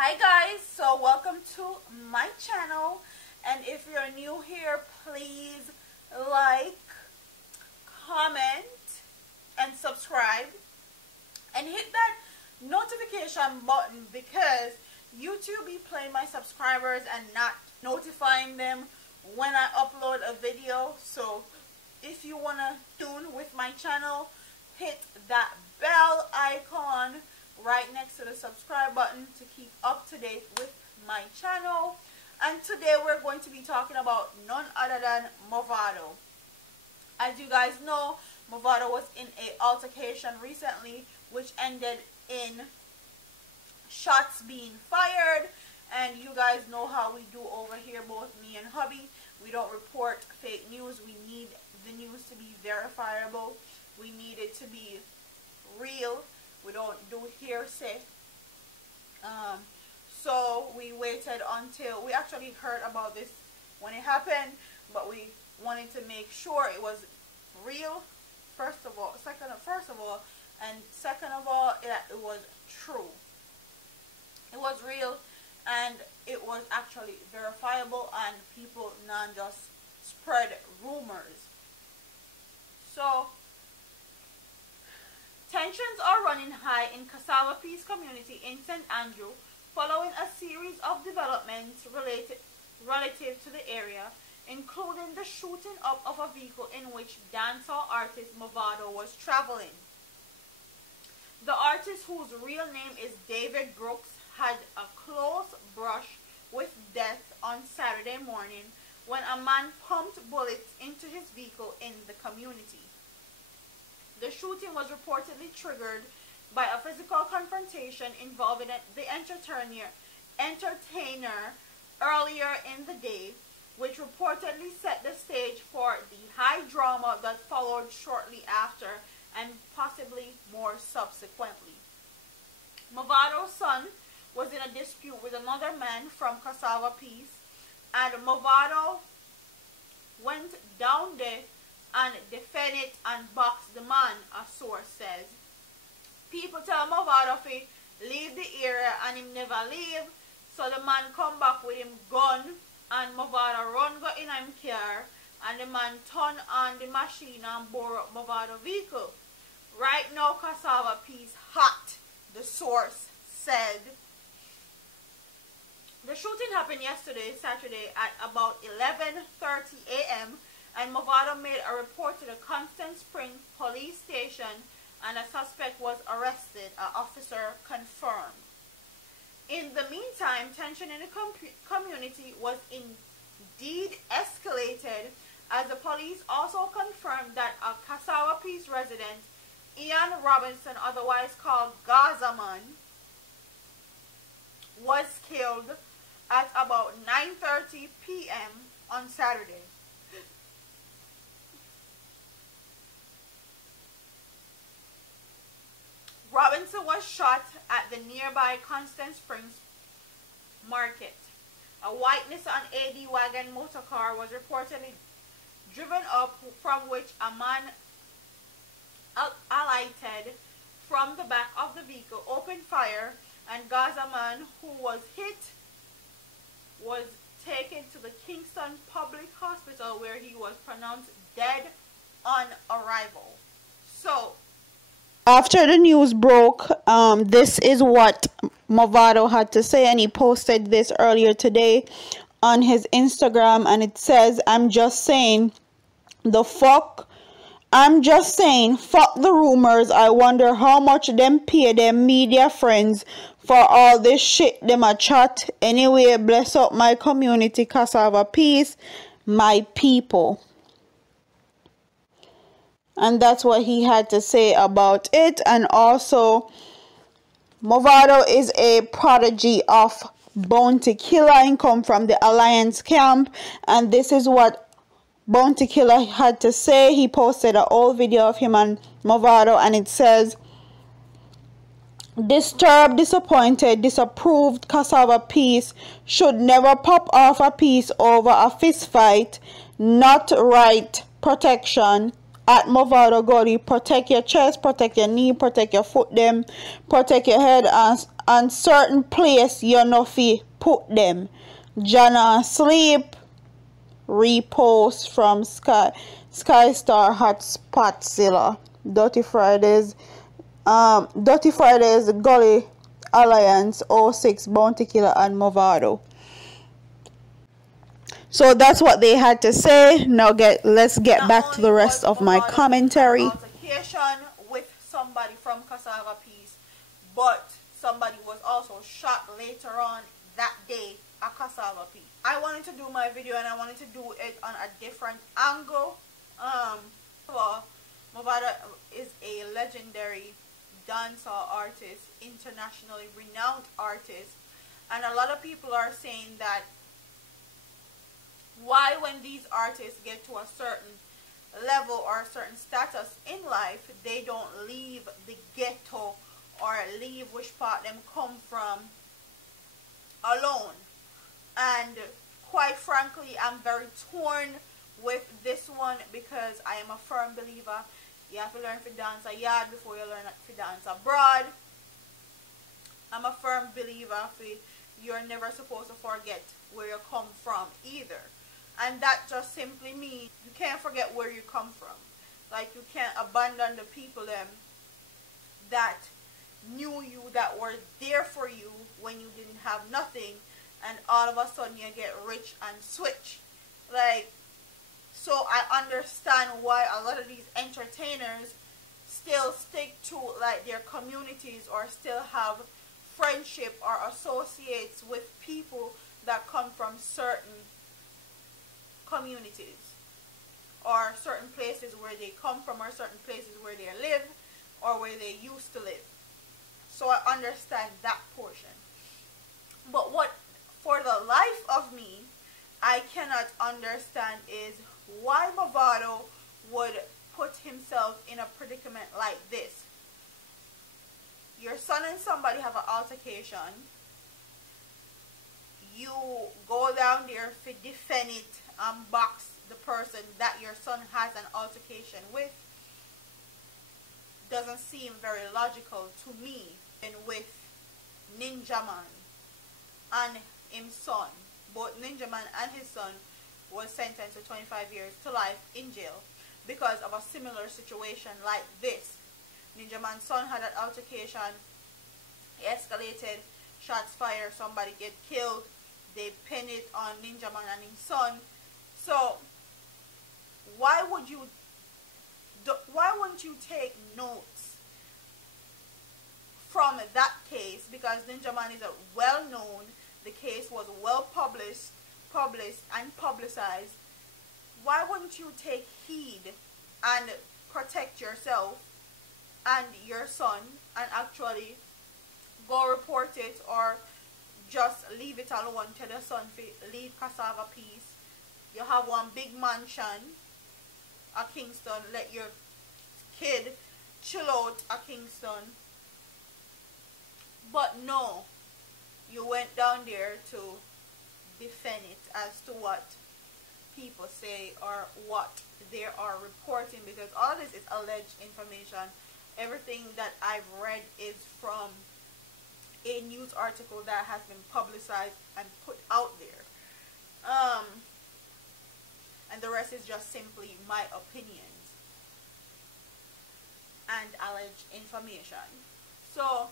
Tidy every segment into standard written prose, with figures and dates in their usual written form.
Hi guys, so welcome to my channel, and if you're new here, please like, comment, and subscribe, and hit that notification button because YouTube be playing my subscribers and not notifying them when I upload a video. So if you want to tune with my channel, hit that bell icon right next to the subscribe button to keep up to date with my channel. And today we're going to be talking about none other than Mavado. As you guys know, Mavado was in a altercation recently which ended in shots being fired, and you guys know how we do over here, both me and hubby. We don't report fake news. We need the news to be verifiable. We need it to be real. We don't do hearsay. So we waited until we actually heard about this when it happened, but we wanted to make sure it was real first of all, and second of all, that it was true. It was real and it was actually verifiable, and people not just spread rumors. So tensions are running high in Cassava Peace community in St. Andrew following a series of developments relative to the area, including the shooting up of a vehicle in which dancehall artist Mavado was traveling. The artist, whose real name is David Brooks, had a close brush with death on Saturday morning when a man pumped bullets into his vehicle in the community. The shooting was reportedly triggered by a physical confrontation involving the entertainer earlier in the day, which reportedly set the stage for the high drama that followed shortly after, and possibly more subsequently. Mavado's son was in a dispute with another man from Cassava Peace, and Mavado went down there and defended and boxed the man, a source says. People tell Mavado to leave the area and him never leave, so the man come back with him gun, and Mavado run go in him car, and the man turn on the machine and borrow Mavado vehicle. Right now Cassava Peace hot, the source said. The shooting happened yesterday, Saturday, at about 11:30 a.m. and Mavado made a report to the Constant Spring police station, and a suspect was arrested, an officer confirmed. In the meantime, tension in the community was indeed escalated, as the police also confirmed that a Cassava Peace resident, Ian Robinson, otherwise called Gazaman, was killed at about 9:30 p.m. on Saturday. Robinson was shot at the nearby Constant Springs market. A white Nissan AD wagon motor car was reportedly driven up, from which a man alighted from the back of the vehicle, opened fire, and Gazaman, who was hit, was taken to the Kingston Public Hospital, where he was pronounced dead on arrival. So after the news broke, this is what Mavado had to say, and he posted this earlier today on his Instagram, and it says, I'm just saying, fuck the rumors. I wonder how much them pay them media friends for all this shit them a chat. Anyway, bless up my community, Cassava Peace, my people. And that's what he had to say about it. And also, Mavado is a prodigy of Bounty Killer and come from the Alliance camp. And this is what Bounty Killer had to say. He posted an old video of him and Mavado, and it says, disturbed, disappointed, disapproved Cassava Peace should never pop off a piece over a fist fight. Not right. Protection. At Mavado Godi, protect your chest, protect your knee, protect your foot them, protect your head, on certain place you know fi put them. Jana sleep. Repost from Sky Star Hotspotzilla. Dirty Fridays Gully Alliance, O6 Bounty Killer and Movado. So that's what they had to say. Now let's get back to the rest of my commentary. Altercation with somebody from Cassava Peace, but somebody was also shot later on that day at Cassava Peace. I wanted to do my video and I wanted to do it on a different angle. Well, Movado is a legendary dancehall artist, internationally renowned artist, and a lot of people are saying that why when these artists get to a certain level or a certain status in life, they don't leave the ghetto or leave which part them come from alone. And quite frankly, I'm very torn with this one because I am a firm believer you have to learn to dance a yard before you learn to dance abroad. I'm a firm believer you're never supposed to forget where you come from either. And that just simply means you can't forget where you come from. Like, you can't abandon the people that knew you, that were there for you when you didn't have nothing, and all of a sudden you get rich and switch. Like, so I understand why a lot of these entertainers still stick to like their communities or still have friendship or associates with people that come from certain communities or certain places where they come from or certain places where they live or where they used to live. So I understand that portion. But what for the life of me I cannot understand is why Movado would put himself in a predicament like this. Your son and somebody have an altercation. You go down there to defend it and box the person that your son has an altercation with. Doesn't seem very logical to me. And with Ninja Man and his son, both Ninja Man and his son was sentenced to 25 years to life in jail because of a similar situation like this. Ninja Man's son had an altercation, it escalated, shots fired, somebody get killed, they pin it on Ninja Man and his son. So why wouldn't you take notes from that case? Because Ninja Man is a well-known, the case was well published and publicized. Why wouldn't you take heed and protect yourself and your son and actually go report it, or just leave it alone, tell your son to leave Cassava Peace? You have one big mansion at Kingston, let your kid chill out at Kingston. But no, you went down there to defend it as to what people say or what they are reporting, because all this is alleged information. Everything that I've read is from a news article that has been publicized and put out there. And the rest is just simply my opinions and alleged information. So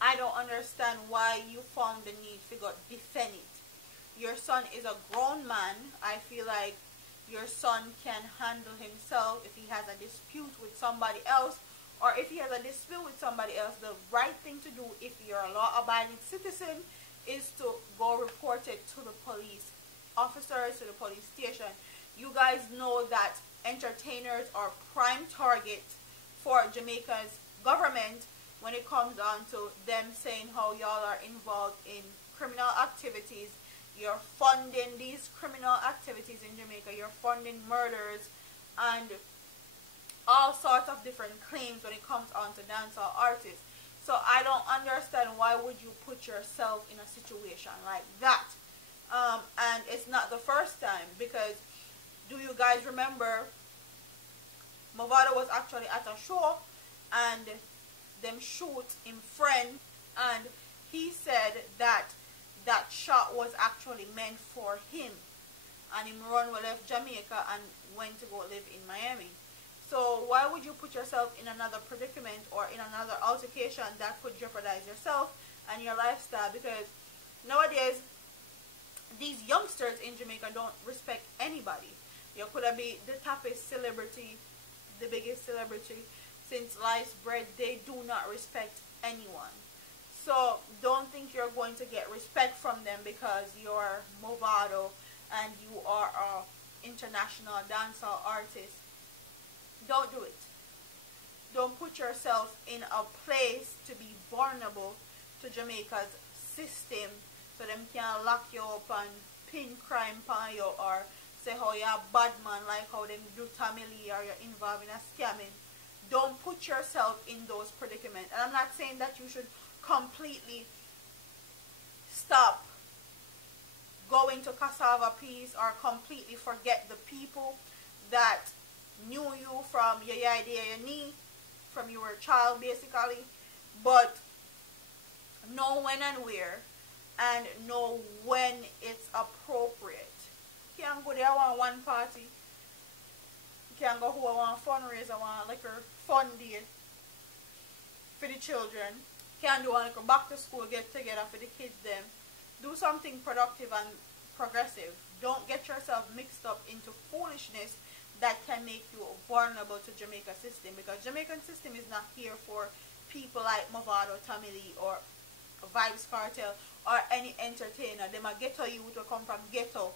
I don't understand why you found the need to go defend it. Your son is a grown man. I feel like your son can handle himself if he has a dispute with somebody else, or if he has a dispute with somebody else. The right thing to do if you're a law-abiding citizen is to go report it to the police officers, to the police station. You guys know that entertainers are prime targets for Jamaica's government when it comes down to them saying how y'all are involved in criminal activities. You're funding these criminal activities in Jamaica. You're funding murders and all sorts of different claims when it comes on to dancehall artists. So I don't understand why would you put yourself in a situation like that. And it's not the first time, because do you guys remember Movado was actually at a show and them shoot him friend And he said that that shot was actually meant for him, and him run left Jamaica and went to go live in Miami. So why would you put yourself in another predicament or in another altercation that could jeopardize yourself and your lifestyle? Because nowadays these youngsters in Jamaica don't respect anybody. You could be the toughest celebrity, the biggest celebrity since sliced bread. They do not respect anyone. So don't think you're going to get respect from them because you're Movado and you are a international dancehall artist. Don't do it. Don't put yourself in a place to be vulnerable to Jamaica's system so them can lock you up and pin crime on you or say how you're a bad man like how them do Tamili or you're involved in a scamming. Don't put yourself in those predicaments. And I'm not saying that you should completely stop going to Cassava Peace or completely forget the people that knew you from your idea, your knee, from you were a child basically, but know when and where, and know when it's appropriate. You can't go there one party, you can't go who want fundraiser, want liquor fun day for the children, can't do one like back to school get together for the kids them. Do something productive and progressive. Don't get yourself mixed up into foolishness that can make you vulnerable to Jamaica system, because Jamaican system is not here for people like Movado, Tamili or Vybz Kartel or any entertainer. Them a ghetto youth will come from ghetto,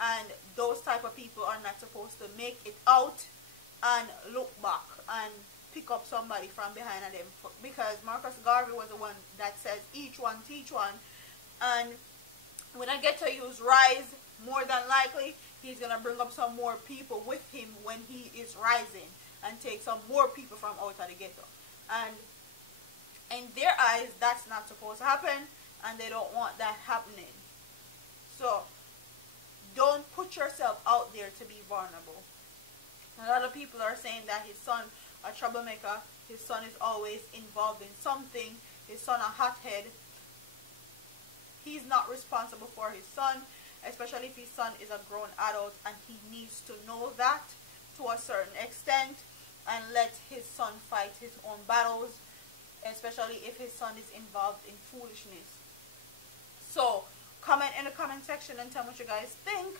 and those type of people are not supposed to make it out and look back and pick up somebody from behind of them, because Marcus Garvey was the one that says each one teach one. And when a ghetto youth rise, more than likely he's gonna bring up some more people with him when he is rising and take some more people from out of the ghetto. And in their eyes, that's not supposed to happen, and they don't want that happening. So don't put yourself out there to be vulnerable. A lot of people are saying that his son a troublemaker, his son is always involved in something, his son a hothead. He's not responsible for his son, especially if his son is a grown adult, and he needs to know that to a certain extent and let his son fight his own battles, especially if his son is involved in foolishness. So comment in the comment section and tell me what you guys think.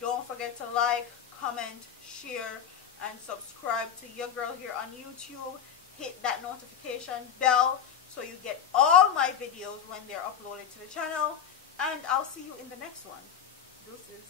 Don't forget to like, comment, share, and subscribe to your girl here on YouTube. Hit that notification bell so you get all my videos when they're uploaded to the channel. And I'll see you in the next one. Deuces.